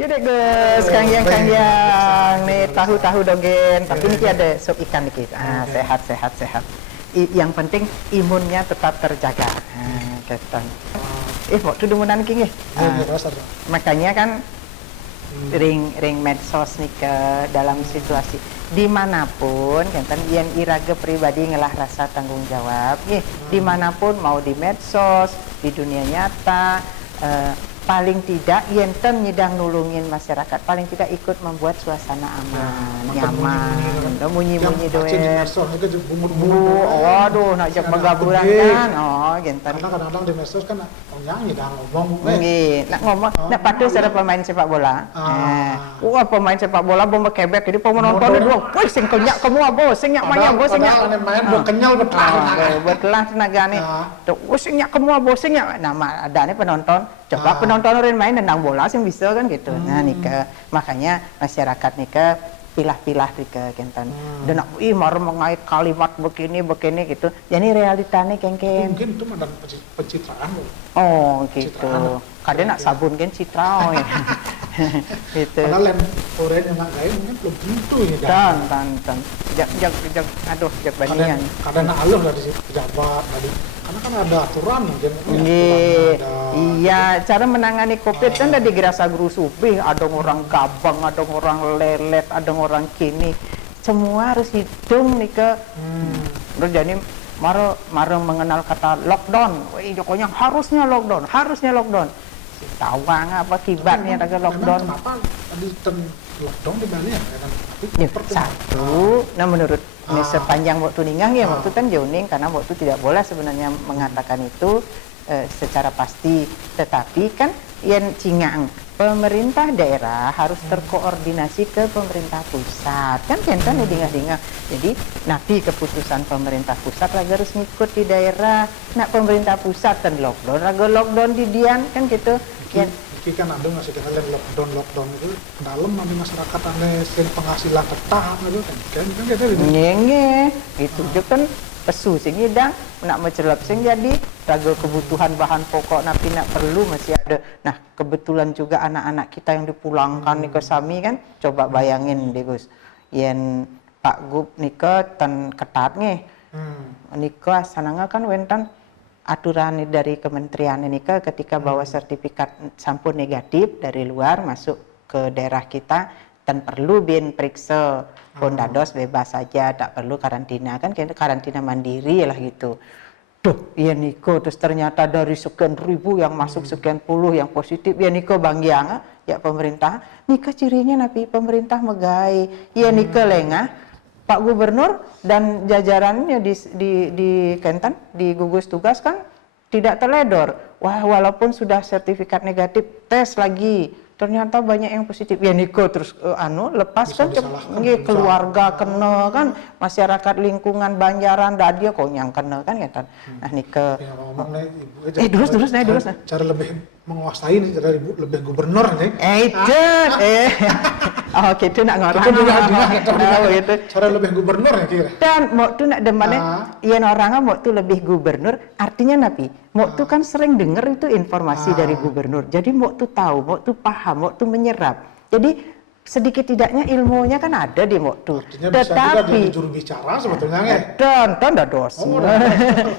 Jadi guys, kangyang nih tahu-tahu dogen, tapi ini ada sup ikan nih. Sehat. Yang penting imunnya tetap terjaga. Ketan. Waktu demunan king makanya kan ring medsos nih ke dalam situasi dimanapun kan yang iraga pribadi ngelah rasa tanggung jawab dimanapun mau di medsos di dunia nyata paling tidak yenten nyidang nulungin masyarakat paling tidak ikut membuat suasana aman nyaman munyi-munyi doang waduh nak jak begaburan kan gentan karena kadang-kadang di medsos kan nyanyi dah ngomong nak ngomong nak patuh ada pemain sepak bola pemain sepak bola bomba kebek jadi penonton dua woi sing kenyak kamu abo sing nyak maya abo sing nyak main kenyal betelah tenaga nih tuh sing nyak kamu abo sing nyak nama ada nih penonton coba penonton orang main tendang bola sih bisa kan gitu nah nih makanya masyarakat nih pilah-pilah nih kentan dan mau mengait kalimat begini gitu jadi realitanya kengken mungkin itu ada pencitraan gitu kadang nak sabun kan citra gitu padahal orang yang nak gaya mungkin belum tentu ya tan jak banian kadang nak aluh dari pejabat dari karena kan ada aturan iya cara menangani COVID kan udah digerasa gerusubih ada orang gabang ada orang lelet ada orang kini semua harus hitung nih terus jadi Maro mengenal kata lockdown pokoknya harusnya lockdown tawang apa kibatnya ada lockdown kenapa tadi lockdown di Bali satu nah menurut sepanjang waktu ningang waktu kan jauning karena waktu tidak boleh sebenarnya mengatakan itu secara pasti tetapi kan yang cingang pemerintah daerah harus terkoordinasi ke pemerintah pusat kan dengar jadi napi keputusan pemerintah pusat raga harus ngikut di daerah nak pemerintah pusat kan lockdown di dian kan gitu Iki kan ada ngasih kita lihat lockdown itu dalam nanti masyarakat ada penghasilan tetap gitu kan gitu itu juga kan pesu sing hidang nak mencelap sing jadi raga kebutuhan bahan pokok napi nak perlu masih ada nah kebetulan juga anak-anak kita yang dipulangkan nih ke Sami kan coba bayangin deh Gus yang Pak Gub nika tan ketat nih nika sananga kan wentan aturan dari kementerian ini ketika bawa sertifikat sampun negatif dari luar masuk ke daerah kita dan perlu bin periksa pondados bebas saja tak perlu karantina kan karantina mandiri lah gitu iya Niko terus ternyata dari sekian ribu yang masuk sekian puluh yang positif ya Niko Banggiang ya pemerintah Nika cirinya napi pemerintah megai ya Niko lengah Pak Gubernur dan jajarannya di Kentan di gugus tugas kan tidak teledor. Walaupun sudah sertifikat negatif tes lagi ternyata banyak yang positif. Ya Niko terus lepas kan keluarga kena kan masyarakat lingkungan Banjaran Dadia kok yang kena kan Nah Niko. Terus cara lebih menguasai nih cara ibu lebih gubernur nih. Gitu nak ngorang. Gitu. Cara lebih gubernur ya kira. Dan mau tu nak demannya, yang orang mau tu lebih gubernur, artinya napi. Mau tu kan sering dengar itu informasi dari gubernur. Jadi mau tu tahu, mau tu paham, mau tu menyerap. Jadi sedikit tidaknya ilmunya kan ada di mau tu. Tetapi bisa juru bicara sebetulnya dan dos.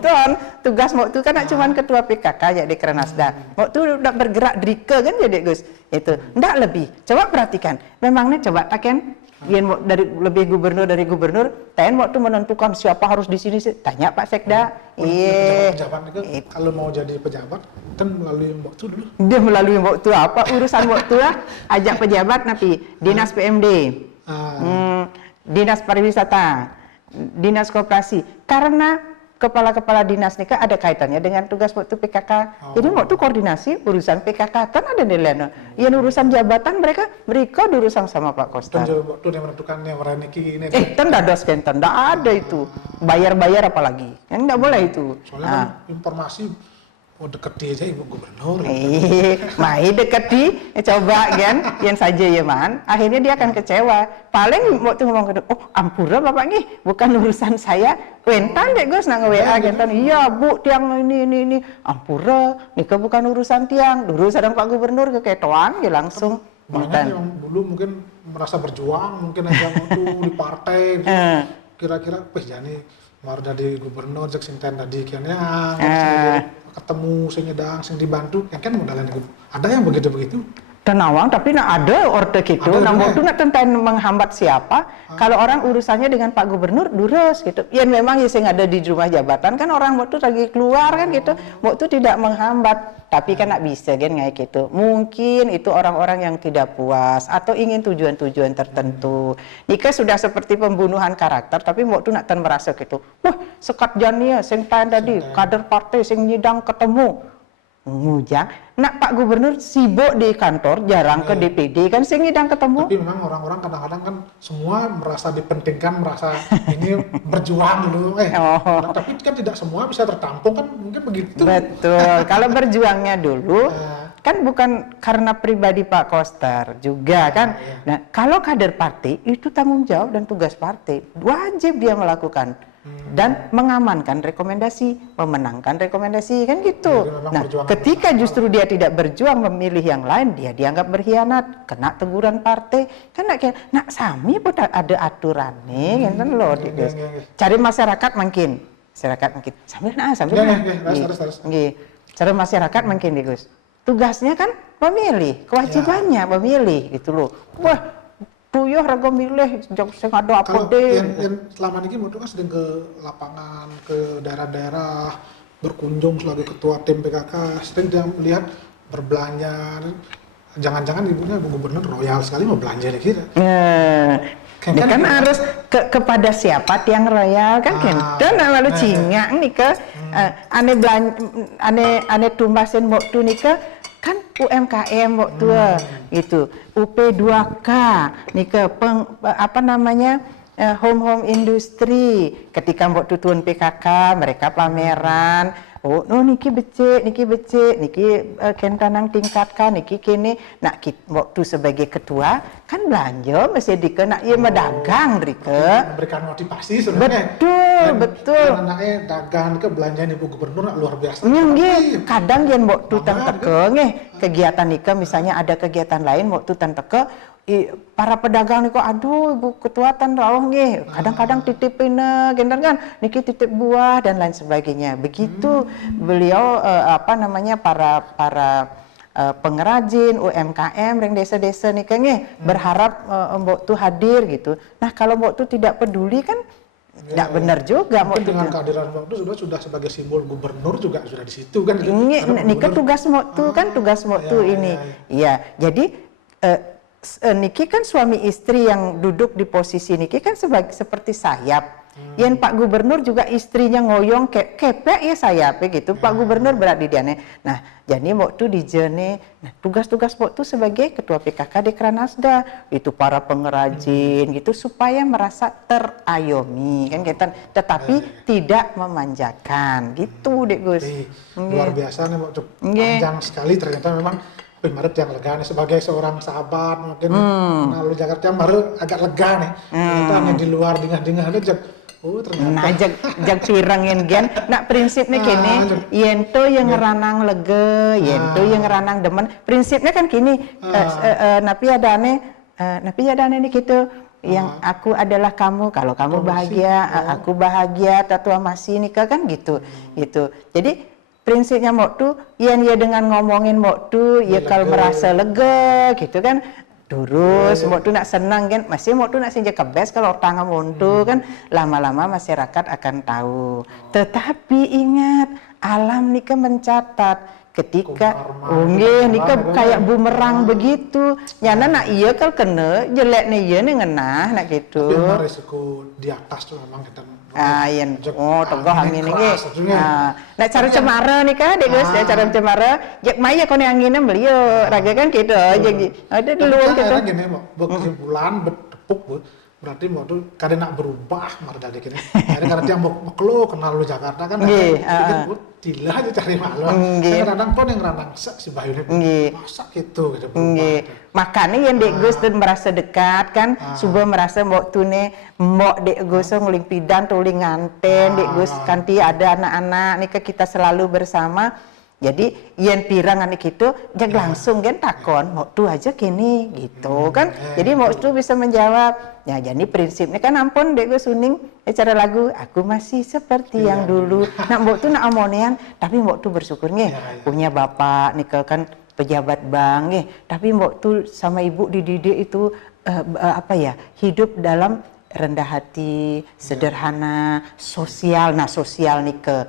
Dan tugas mau tu kan cuma ketua PKK ya di Kerenasda. Mau tu udah bergerak drike kan jadi Gus. Itu ndak lebih. Coba perhatikan. Memangnya coba taken yang dari lebih dari gubernur, TN waktu menentukan siapa harus di sini tanya Pak Sekda. Pejabat itu kalau mau jadi pejabat kan melalui waktu dulu. Dia melalui waktu apa urusan waktu ajak pejabat napi dinas PMD, dinas pariwisata, dinas koperasi karena kepala-kepala dinas nih ada kaitannya dengan tugas waktu PKK. Jadi waktu koordinasi urusan PKK kan ada nilainya. Yang urusan jabatan mereka urusan sama Pak Kosta. Waktu dia menentukan yang orang ini. Tendados kan tidak ada itu. Bayar apalagi. Yang tidak boleh itu. Soalnya kan informasi deketi aja ibu gubernur. Mai deketi, coba kan, yang saja ya man. Akhirnya dia akan kecewa. Paling waktu ngomong ke ampura bapak nih, bukan urusan saya. Wentan deh Gus nang WA gentan. Iya bu, tiang ini. Ampura, nikah bukan urusan tiang. Dulu sedang Pak Gubernur keketoan ya langsung. Banyak yang dulu mungkin merasa berjuang, mungkin aja waktu di partai, gitu. Kira-kira, jani mau jadi gubernur, cek sing tadi kiannya, ketemu sing nyedang, sing dibantu, yang kan modalan gitu. Ada yang begitu-begitu. Tenawang, tapi nak ada orde gitu. Nah, waktu nak tentang menghambat siapa? Kalau orang urusannya dengan Pak Gubernur, durus gitu. Ya memang ya sing ada di rumah jabatan kan orang waktu lagi keluar kan gitu. Waktu tidak menghambat, tapi kan nak bisa kan kayak gitu. Mungkin itu orang-orang yang tidak puas atau ingin tujuan-tujuan tertentu. Jika sudah seperti pembunuhan karakter, tapi waktu nak merasa gitu. Wah, sekat jania sing tadi kader partai sing nyidang ketemu. Ngujang, nak Pak Gubernur sibuk di kantor, jarang ke DPD kan, sing ngidang ketemu. Tapi memang orang-orang kadang-kadang kan semua merasa dipentingkan, merasa ini berjuang dulu, tapi kan tidak semua bisa tertampung kan, mungkin begitu. Betul, kalau berjuangnya dulu, kan bukan karena pribadi Pak Koster juga kan. Nah, kalau kader partai itu tanggung jawab dan tugas partai, wajib dia melakukan. Dan mengamankan rekomendasi, memenangkan rekomendasi kan gitu. Nah, ketika justru dia tidak berjuang memilih yang lain, dia dianggap berkhianat, kena teguran partai. Kan nak sami pun ada aturan nih, kan loh. Cari masyarakat mungkin, sambil cari masyarakat mungkin Gus. Tugasnya kan memilih, kewajibannya memilih gitu loh. Wah, tuyuh raga milih sing ada apa deh. Yang selama ini mau kan sedang ke lapangan, ke daerah-daerah, berkunjung sebagai ketua tim PKK, sering dia melihat berbelanja. Jangan-jangan ibunya gubernur royal sekali mau belanja lagi. Kan harus kepada siapa tiang royal kan kan lalu cinga nih ke ane tumbasin waktu nih ke kan UMKM waktu gitu, UP2K nih ke home industri. Ketika waktu tuan PKK mereka pameran, niki becek, niki kentanang tingkatkan, niki kini nak waktu sebagai ketua kan belanja mesti dikenak ia medagang memberikan motivasi sebenarnya. Betul. Anaknya dagang ke belanja ibu gubernur luar biasa. Kadang yang waktu tenteke kegiatan nika misalnya ada kegiatan lain waktu tenteke para pedagang niko aduh ibu ketua tan rawuh nggih kadang-kadang titipin kan niki titip buah dan lain sebagainya. Begitu beliau para pengrajin UMKM ring desa-desa nih berharap Mbok tu hadir gitu. Nah, kalau Mbok tu tidak peduli kan tidak benar juga. Mungkin dengan kehadiran Mbok tu sudah sebagai simbol gubernur juga sudah di situ kan. Ini kan tugas Mbok tu kan tugas Mbok tu ini. Iya, jadi niki kan suami istri yang duduk di posisi niki kan seperti sayap. Yang Pak Gubernur juga istrinya ngoyong kepek ya sayapnya gitu. Pak Gubernur berada di dia. Nah, jadi waktu di jene, tugas-tugas waktu sebagai ketua PKK Dekranasda itu para pengrajin gitu supaya merasa terayomi kan kita, tetapi tidak memanjakan gitu Dek Gus. Luar biasa nih waktu panjang sekali ternyata memang Maret yang lega nih sebagai seorang sahabat mungkin lalu Jakarta baru agak lega nih ternyata hanya di luar dingah-dingah aja ternyata nah jag pirangin gen nak prinsipnya kini yento yang ngeranang lega yento yang ngeranang demen prinsipnya kan kini napi ada ane nih gitu yang aku adalah kamu kalau kamu bahagia aku bahagia tatua masih nikah kan gitu jadi prinsipnya waktu yang dia dengan ngomongin waktu ya kalau merasa lega gitu kan terus waktu nak senang kan masih waktu nak senja kebes kalau tangan montu kan lama-lama masyarakat akan tahu. Tetapi ingat alam nikah mencatat ketika nikah kayak bumerang begitu nyana nak iya kalau kena jelek nih iya nih ngenah nak gitu. Tapi memang resiko di atas tuh memang kita togoh angin ini. Nah cara cemara nih kan, Dek Gus, cara cemara, jak maya kone anginnya beliau, raga kan gitu, jadi ada di luar gitu. Gini, berkesimpulan, bertepuk, berarti mau tuh kadang nak berubah, marah dari gini. Karena dia mau kelo kenal lu Jakarta kan, gila aja cari malu. Kadang-kadang pun yang ranang si Bayu ini, masa gitu. Makanya yang Dek Gus tuh merasa dekat kan, subuh merasa mbok tune mbok Dek Gus nguling pidan tuling nganten Dek Gus kanti ada anak-anak nih kita selalu bersama. Jadi yen pirang anik itu jag langsung kan takon mau tu aja kini gitu kan. Jadi mau tu bisa menjawab. Ya jadi prinsipnya kan ampun dek gue suning cara lagu aku masih seperti yang dulu. Nak mau tu nak amonian tapi mau tu bersyukur nih punya bapak nih kan pejabat bank nih. Tapi mau tu sama ibu dididik itu apa ya hidup dalam rendah hati, sederhana, sosial. Nah, sosial Nike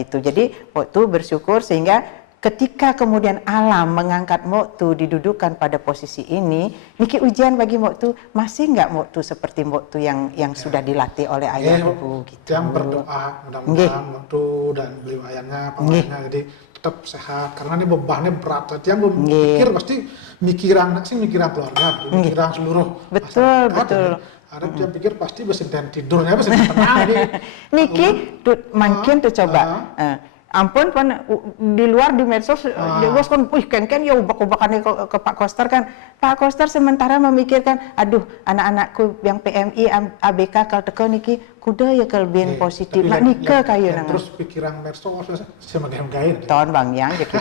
gitu. Jadi waktu bersyukur sehingga ketika kemudian alam mengangkat Moktu didudukan pada posisi ini, niki ujian bagi Moktu masih nggak Moktu seperti Moktu yang sudah dilatih oleh ayah ibu gitu. Yang berdoa mudah-mudahan Moktu dan beliwayangnya, pawainya jadi tetap sehat karena ini bebannya berat. Yang mikir pasti mikiran keluarga, mikiran seluruh betul. Ada dia pikir pasti besenten tidurnya besenten tenang ini. Niki makin tuh coba. Ampun di luar di medsos dia bos kan ken ya ubak-ubakan ke Pak Koster kan. Pak Koster sementara memikirkan aduh anak-anakku yang PMI ABK kalau teko niki kuda ya kelebihan positif nak nikah kayu nang. Terus pikiran medsos semacam gain. Tahun Bang Yang ya gitu.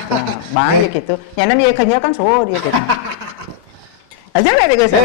Bang ya gitu. Nyanan dia kenyal kan so dia gitu. Aja lah deh guys.